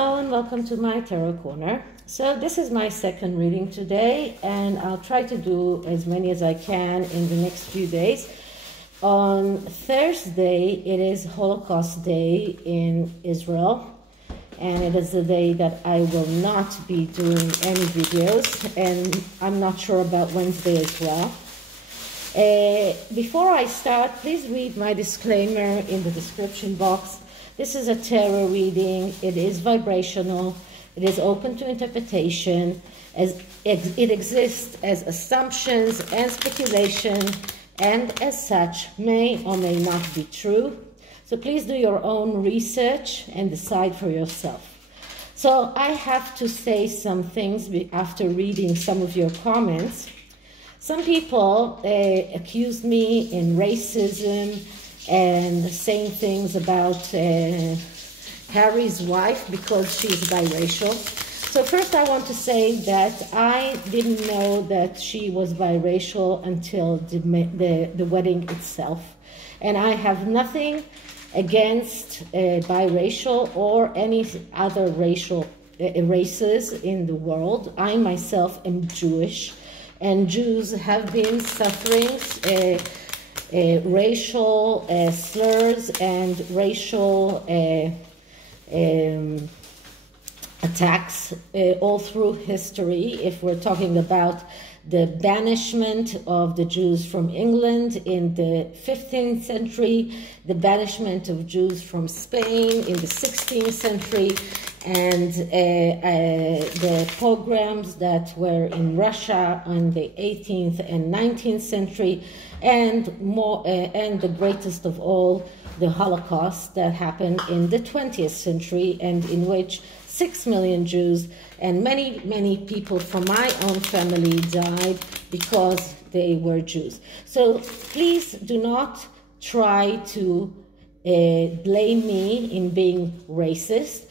Hello and welcome to my Tarot Corner. So this is my second reading today, and I'll try to do as many as I can in the next few days. On Thursday, it is Holocaust Day in Israel, and it is the day that I will not be doing any videos, and I'm not sure about Wednesday as well. Before I start, please read my disclaimer in the description box. This is a tarot reading. It is vibrational. It is open to interpretation. It exists as assumptions and speculation, and as such may or may not be true. So please do your own research and decide for yourself. So I have to say some things after reading some of your comments. Some people accused me in racism and saying things about Harry's wife because she's biracial. So first I want to say that I didn't know that she was biracial until the wedding itself. And I have nothing against biracial or any other racial races in the world. I myself am Jewish, and Jews have been suffering racial slurs and racial attacks all through history. If we're talking about the banishment of the Jews from England in the 15th century, the banishment of Jews from Spain in the 16th century, and the pogroms that were in Russia in the 18th and 19th century, and the greatest of all, the Holocaust that happened in the 20th century, and in which 6 million Jews and many, many people from my own family died because they were Jews. So please do not try to blame me in being racist.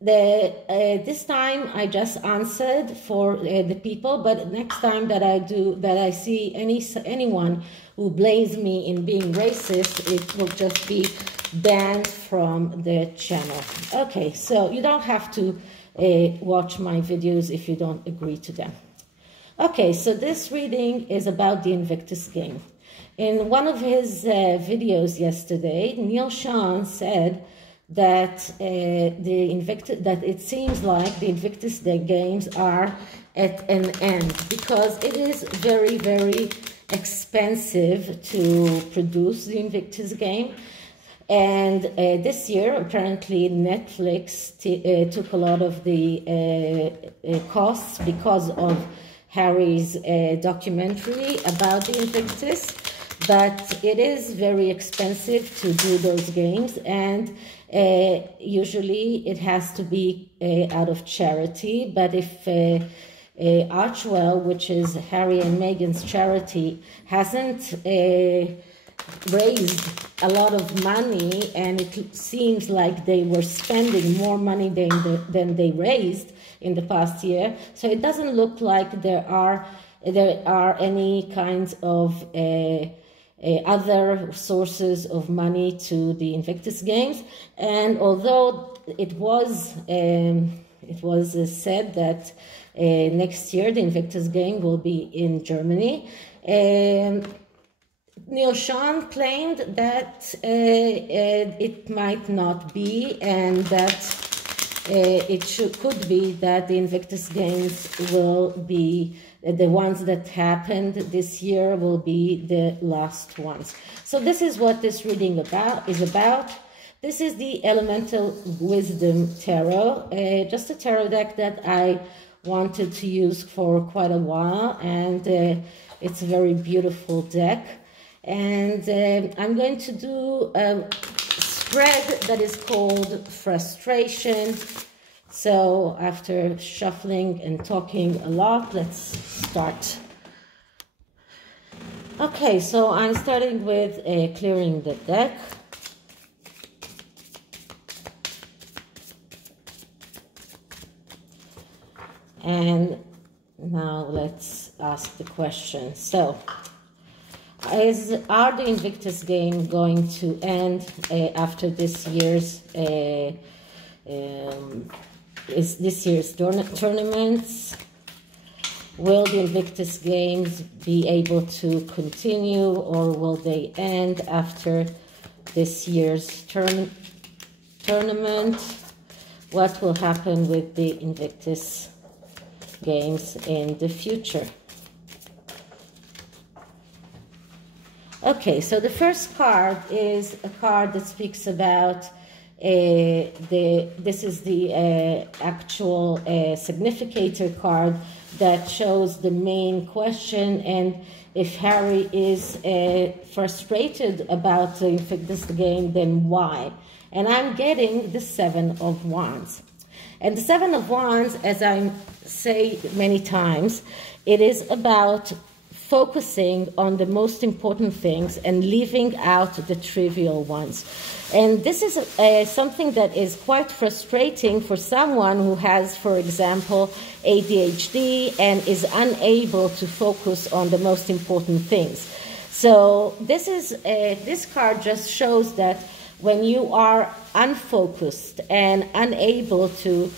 This time I just answered for the people, but next time that I see anyone who blames me in being racist, it will just be banned from the channel. Okay, so you don't have to watch my videos if you don't agree to them. Okay, so this reading is about the Invictus game. In one of his videos yesterday, Neil Sean said that it seems like the Invictus Day games are at an end because it is very, very expensive to produce the Invictus game. And this year, apparently, Netflix took a lot of the costs because of Harry's documentary about the Invictus. But it is very expensive to do those games, and usually it has to be out of charity. But if Archwell, which is Harry and Meghan's charity, hasn't raised a lot of money, and it seems like they were spending more money than they raised in the past year, so it doesn't look like there are any kinds of other sources of money to the Invictus Games. And although it was said that next year the Invictus Game will be in Germany, Neil Sean claimed that it might not be, and that could be that the Invictus Games will be the ones that happened this year will be the last ones. So this is what this reading is about. This is the Elemental Wisdom Tarot, just a tarot deck that I wanted to use for quite a while, and it's a very beautiful deck. And I'm going to do a spread that is called Frustration. So after shuffling and talking a lot, let's start. Okay, so I'm starting with clearing the deck. And now let's ask the question. So, are the Invictus game going to end after this year's this year's tournaments. Will the Invictus Games be able to continue, or will they end after this year's tournament? What will happen with the Invictus Games in the future? Okay, so the first card is a card that speaks about this is the actual significator card that shows the main question, and if Harry is frustrated about the Invictus game, then why? And I'm getting the Seven of Wands. And the Seven of Wands, as I say many times, it is about focusing on the most important things and leaving out the trivial ones. And this is something that is quite frustrating for someone who has, for example, ADHD and is unable to focus on the most important things. So this card just shows that when you are unfocused and unable to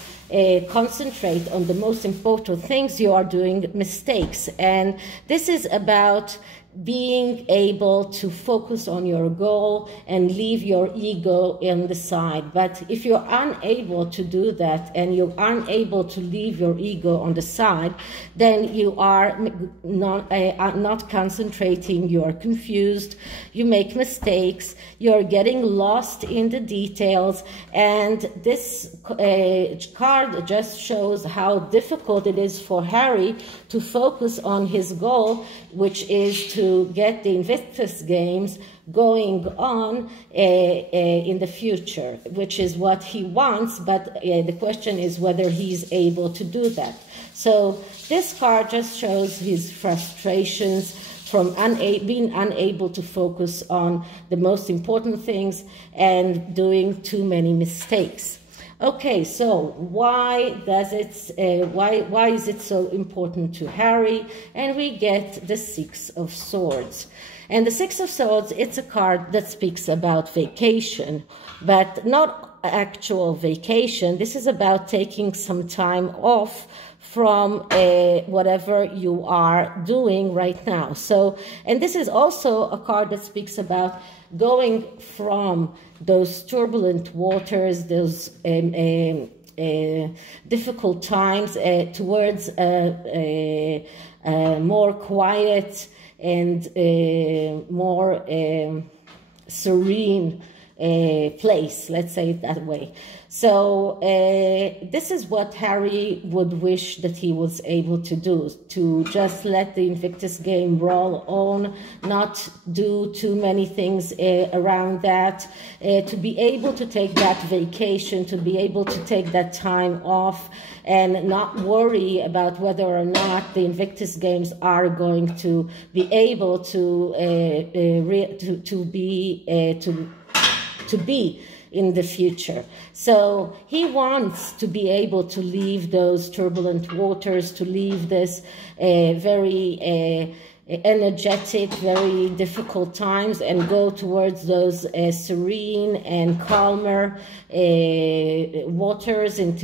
concentrate on the most important things, you are doing mistakes. And this is about being able to focus on your goal and leave your ego in the side. But if you're unable to do that and you're unable to leave your ego on the side, then you are not concentrating, you are confused, you make mistakes, you're getting lost in the details. And this card just shows how difficult it is for Harry to focus on his goal, which is to get the Invictus Games going on in the future, which is what he wants, but the question is whether he's able to do that. So this card just shows his frustrations from being unable to focus on the most important things and doing too many mistakes. Okay, so why is it so important to Harry? And we get the Six of Swords. And the Six of Swords, it's a card that speaks about vacation, but not actual vacation. This is about taking some time off from whatever you are doing right now. So, and this is also a card that speaks about going from those turbulent waters, those difficult times, towards a more quiet and more serene place, let's say it that way. So this is what Harry would wish that he was able to do, to just let the Invictus game roll on, not do too many things around that, to be able to take that vacation, to be able to take that time off and not worry about whether or not the Invictus games are going to be able to be in the future. So he wants to be able to leave those turbulent waters, to leave this very energetic, very difficult times, and go towards those serene and calmer waters. And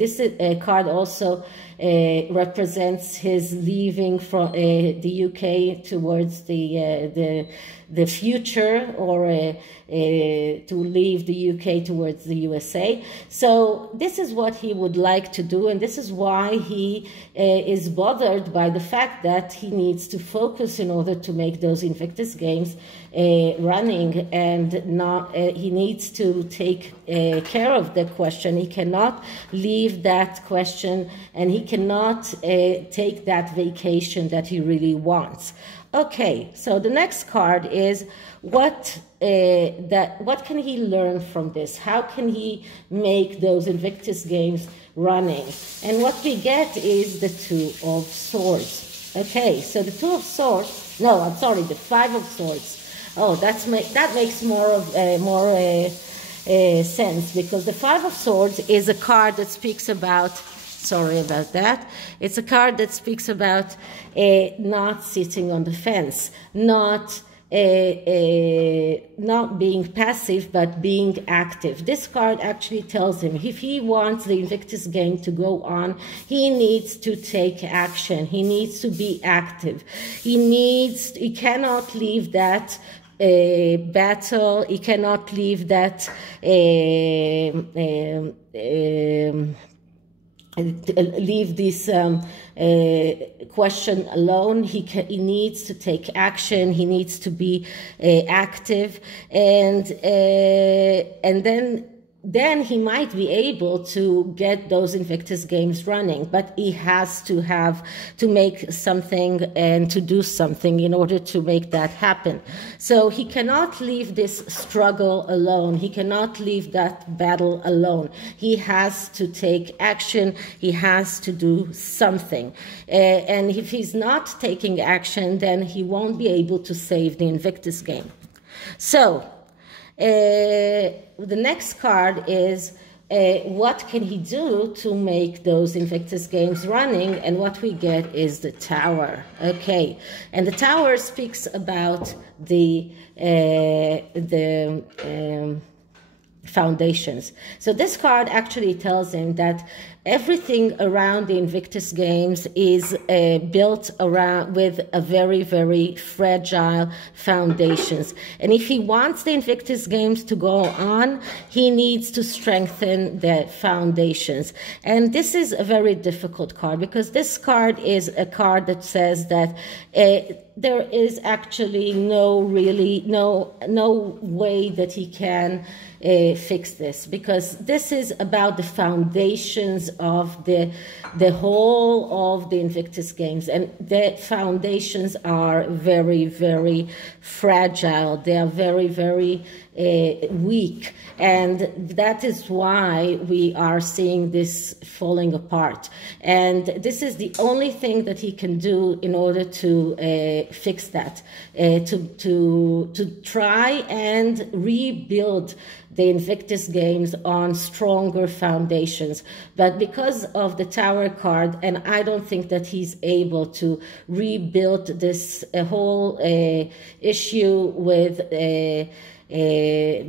this card also represents his leaving from the UK towards the future, or to leave the UK towards the USA. So this is what he would like to do, and this is why he is bothered by the fact that he needs to focus in order to make those Invictus games running, and not he needs to take care of the question. He cannot leave that question, and he cannot take that vacation that he really wants. Okay, so the next card is what can he learn from this? How can he make those Invictus games running? And what we get is the Two of Swords. Okay, so the Two of Swords. No, I'm sorry, the Five of Swords. Oh, that makes more sense, because the Five of Swords is a card that speaks about. Sorry about that. It's a card that speaks about not sitting on the fence, not not being passive, but being active. This card actually tells him if he wants the Invictus game to go on, he needs to take action. He needs to be active. He cannot leave that battle. He cannot leave that leave this question alone. He needs to take action. He needs to be active, and then he might be able to get those Invictus games running, but he has to make something and to do something in order to make that happen. So he cannot leave this struggle alone. He cannot leave that battle alone. He has to take action. He has to do something. And if he's not taking action, then he won't be able to save the Invictus game. So, the next card is what can he do to make those Invictus games running, and what we get is the Tower. Okay, and the Tower speaks about the foundations. So this card actually tells him that everything around the Invictus games is built around with a very, very fragile foundations. And if he wants the Invictus games to go on, he needs to strengthen the foundations. And this is a very difficult card, because this card is a card that says that there is actually no way that he can fix this, because this is about the foundations of the whole of the Invictus games, and the foundations are very, very fragile. They are very, very weak, and that is why we are seeing this falling apart. And this is the only thing that he can do in order to fix that, to try and rebuild the Invictus games on stronger foundations. But because of the Tower card, and I don't think that he's able to rebuild this whole issue with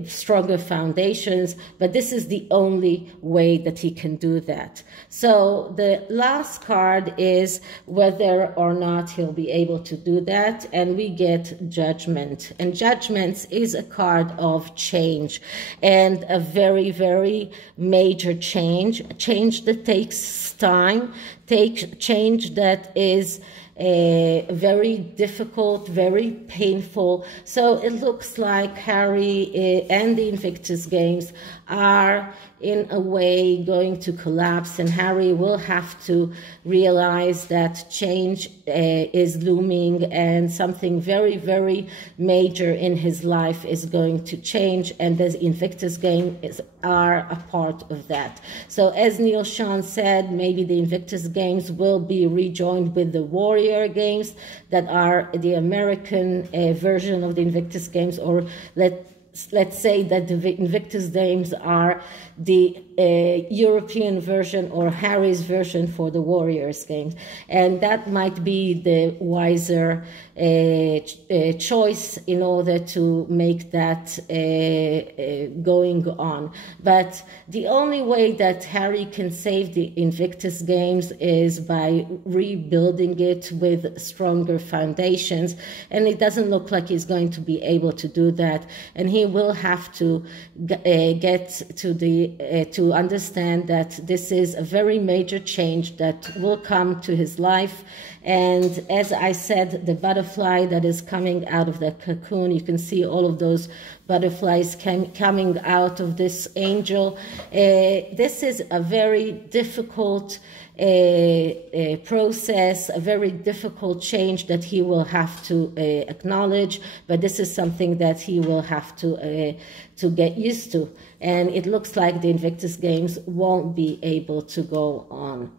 stronger foundations, but this is the only way that he can do that. So the last card is whether or not he'll be able to do that, and we get Judgment. And Judgment is a card of change, and a very, very major change, a change that takes time, change that is very difficult, very painful. So it looks like Harry and the Invictus games are in a way going to collapse, and Harry will have to realize that change is looming, and something very, very major in his life is going to change, and the Invictus games are a part of that. So as Neil Sean said, maybe the Invictus games will be rejoined with the Warrior games that are the American version of the Invictus games, or let's say that the Invictus games are the European version or Harry's version for the Warriors games. And that might be the wiser choice in order to make that going on. But the only way that Harry can save the Invictus games is by rebuilding it with stronger foundations. And it doesn't look like he's going to be able to do that. And he will have to get to understand that this is a very major change that will come to his life. And as I said, the butterfly that is coming out of that cocoon, you can see all of those butterflies coming out of this angel. This is a very difficult process, a very difficult change that he will have to acknowledge, but this is something that he will have to get used to. And it looks like the Invictus games won't be able to go on.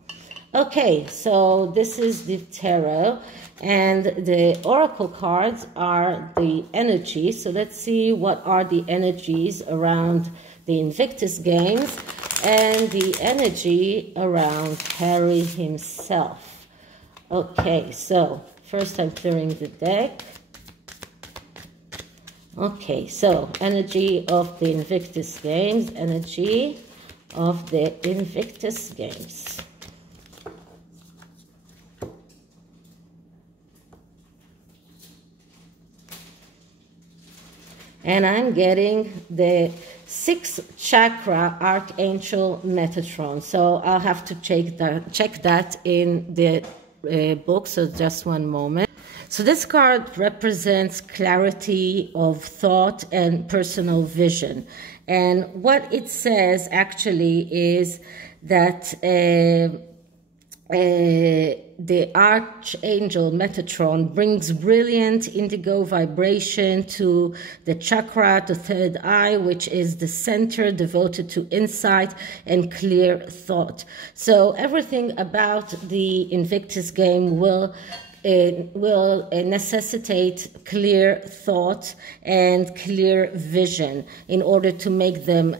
Okay, so this is the tarot, and the oracle cards are the energy. So let's see what are the energies around the Invictus games and the energy around Harry himself. Okay, so first I'm clearing the deck. Okay, so energy of the Invictus Games, energy of the Invictus Games. And I'm getting the 6th chakra Archangel Metatron. So I'll have to check that in the book, so just one moment. So this card represents clarity of thought and personal vision. And what it says actually is that the Archangel Metatron brings brilliant indigo vibration to the chakra, the third eye, which is the center devoted to insight and clear thought. So everything about the Invictus game will necessitate clear thought and clear vision in order to make them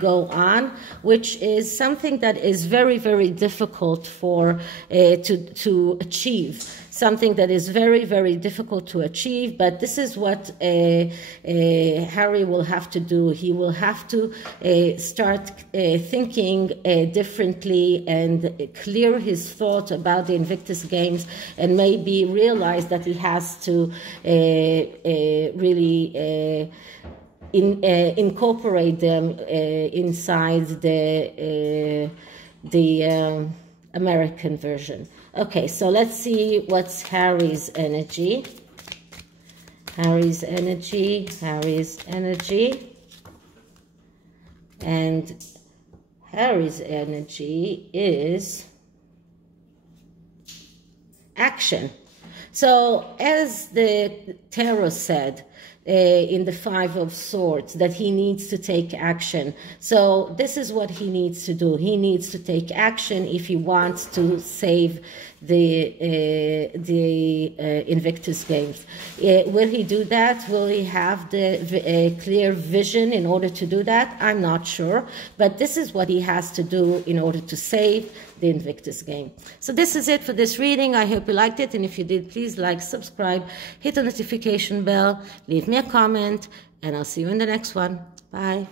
go on, which is something that is very, very difficult to achieve. Something that is very, very difficult to achieve, but this is what Harry will have to do. He will have to start thinking differently and clear his thought about the Invictus Games, and maybe realize that he has to really incorporate them inside the American version. Okay, so let's see what's Harry's energy. Harry's energy. And Harry's energy is action. So as the tarot said, in the Five of Swords, that he needs to take action. So this is what he needs to do. He needs to take action if he wants to save the Invictus Games. Will he do that? Will he have the clear vision in order to do that? I'm not sure, but this is what he has to do in order to save the Invictus Game. So this is it for this reading. I hope you liked it, and if you did, please like, subscribe, hit the notification bell, leave me a comment, and I'll see you in the next one. Bye.